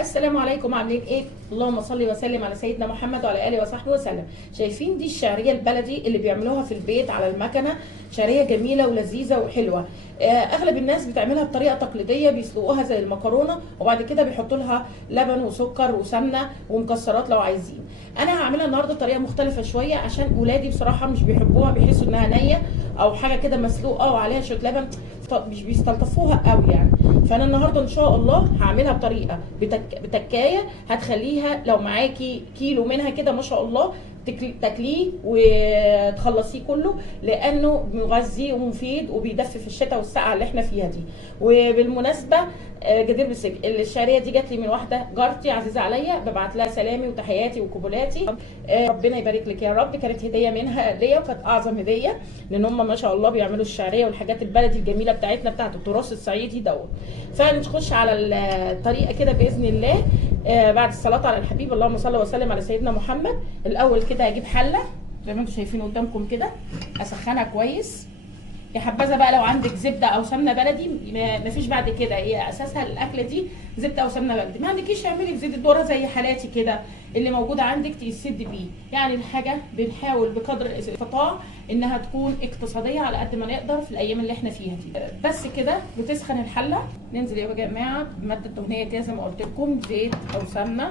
السلام عليكم، عاملين ايه؟ اللهم صل وسلم على سيدنا محمد وعلى اله وصحبه وسلم. شايفين دي الشعريه البلدي اللي بيعملوها في البيت على المكنه؟ شعريه جميله ولذيذه وحلوه. اغلب الناس بتعملها بطريقه تقليديه، بيسلقوها زي المكرونه وبعد كده بيحطوا لها لبن وسكر وسمنه ومكسرات لو عايزين. انا هعملها النهارده بطريقه مختلفه شويه عشان ولادي بصراحه مش بيحبوها، بيحسوا انها نيه او حاجه كده مسلوقه وعليها شويه لبن، مش بيستلطفوها قوي يعني. فانا النهارده ان شاء الله هعملها بطريقه بتكايه هتخليها لو معاكي كيلو منها كده ما شاء الله تاكليه وتخلصيه كله، لانه مغذي ومفيد وبيدفي في الشتاء والسقعه اللي احنا فيها دي. وبالمناسبه جدير بالذكر الشعريه دي جات لي من واحده جارتي عزيزه عليا، ببعت لها سلامي وتحياتي وقبلاتي. ربنا يبارك لك يا رب. كانت هديه منها ليا وكانت اعظم هديه، لان هم ما شاء الله بيعملوا الشعريه والحاجات البلدي الجميله بتاعتنا بتاعت التراث الصعيدي دوت. فنخش على الطريقه كده باذن الله. بعد الصلاه على الحبيب، اللهم صل وسلم على سيدنا محمد. الاول كده هجيب حله زي ما انتم شايفين قدامكم كده، اسخنها كويس. يا حبذا بقى لو عندك زبده او سمنه بلدي، مفيش بعد كده، هي اساسها الاكله دي زبده او سمنه بلدي. ما عندكيش اعملي بزيت الذره زي حالاتي كده، اللي موجوده عندك تسد بيه. يعني الحاجه بنحاول بقدر الاستطاع انها تكون اقتصاديه على قد ما نقدر في الايام اللي احنا فيها دي. بس كده بتسخن الحله، ننزل يا جماعه بماده دهنيه كده زي ما قلت لكم، زيت او سمنه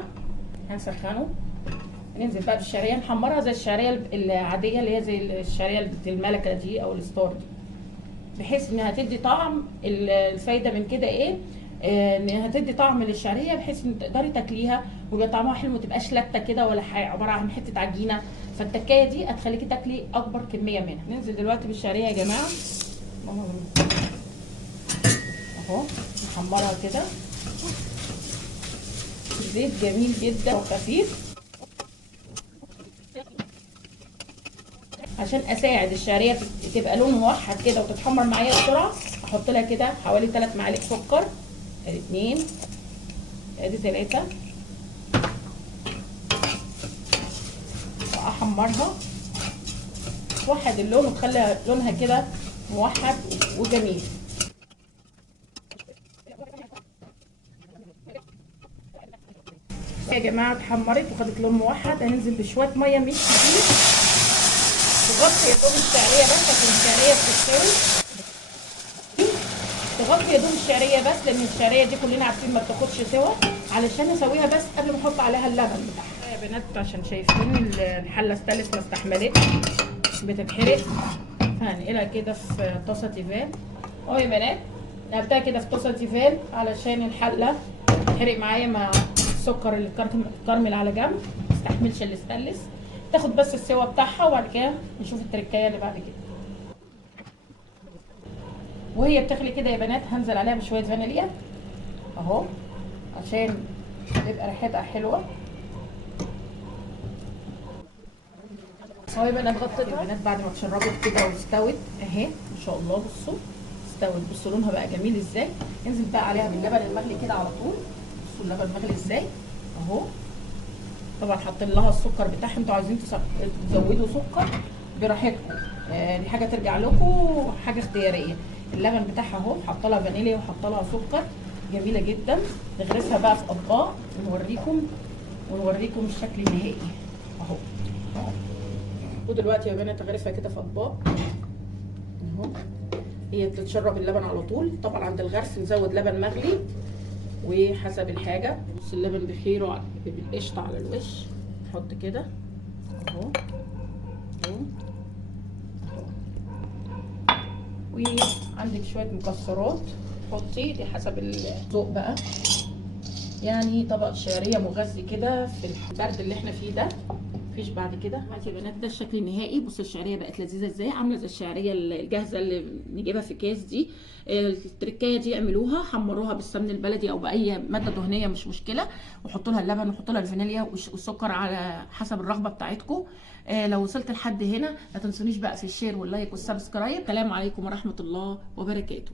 هنسخنه. ننزل بقى بالشعريه نحمرها زي الشعريه العاديه اللي هي زي الشعريه الملكه دي او الستار دي، بحيث انها تدي طعم. الفايده من كده ايه؟ انها تدي طعم للشعريه بحيث ان تقدري تاكليها ويبقى طعمها حلو، ما تبقاش لته كده ولا عباره عن حته عجينه. فالتكايه دي هتخليكي تاكلي اكبر كميه منها. ننزل دلوقتي بالشعريه يا جماعه اهو، نحمرها كده. زيت جميل جدا وخفيف عشان اساعد الشعريه تبقى لون موحد كده وتتحمر معايا بسرعه. احط لها كده حوالي 3 معالق سكر، ادي 2، ادي 3، واحمرها توحد اللون وتخلي لونها كده موحد وجميل. يا جماعه اتحمرت وخدت لون موحد. هننزل بشويه ميه مش كتير تغطي يا دوب الشعريه بس، عشان الشعريه بتستوي. تغطي يا دوب الشعريه بس، لان الشعريه دي كلنا عارفين ما بتاخدش سوا، علشان اسويها بس قبل ما احط عليها اللبن بتاعها. يا بنات عشان شايفين الحله استانلس ما استحملتش بتتحرق، فهنقلها كده في طاسه تيفال اهو يا بنات. نقلتها كده في طاسه تيفال علشان الحله تتحرق معايا مع السكر اللي كرمل على جنب، ما استحملش الاستانلس. تاخد بس السوا بتاعها وبعد كده نشوف التركايه اللي بعد كده. وهي بتغلي كده يا بنات هنزل عليها بشويه فانيليا اهو، عشان تبقى ريحتها حلوه اهو يا بنات. غطيتها يا بنات بعد ما اتشربت كده واستوت اهي ما شاء الله. بصوا استوت، بصوا لونها بقى جميل ازاي. انزل بقى عليها باللبن المغلي كده على طول. بصوا اللبن مغلي ازاي اهو. طبعا حاطين لها السكر بتاعها، انتوا عايزين تزودوا سكر براحتكم، دي حاجه ترجع لكم، حاجه اختياريه. اللبن بتاعها اهو، حاطه لها فانيليا وحاطه لها سكر، جميله جدا. نغرسها بقى في اطباق ونوريكم الشكل النهائي اهو. ودلوقتي يا بنات اغرفها كده في اطباق اهو. هي بتتشرب اللبن على طول. طبعا عند الغرس نزود لبن مغلي وحسب الحاجه. بص اللبن بخيره بالقشطه على الوش، نحط كده اهو اهو. وعندك شويه مكسرات حطي، دي حسب الذوق بقى. يعني طبق شعريه مغذي كده في البرد اللي احنا فيه ده، مفيش بعد كده. دلوقتي يا بنات ده الشكل النهائي. بصوا الشعريه بقت لذيذه ازاي، عامله زي الشعريه الجاهزه اللي نجيبها في كيس دي. التركايه دي اعملوها، حمروها بالسمن البلدي او باي ماده دهنيه مش مشكله، وحطوا لها اللبن وحطوا لها الفانيليا والسكر على حسب الرغبه بتاعتكم. لو وصلت لحد هنا ما تنسونيش بقى في الشير واللايك والسبسكرايب. السلام عليكم ورحمه الله وبركاته.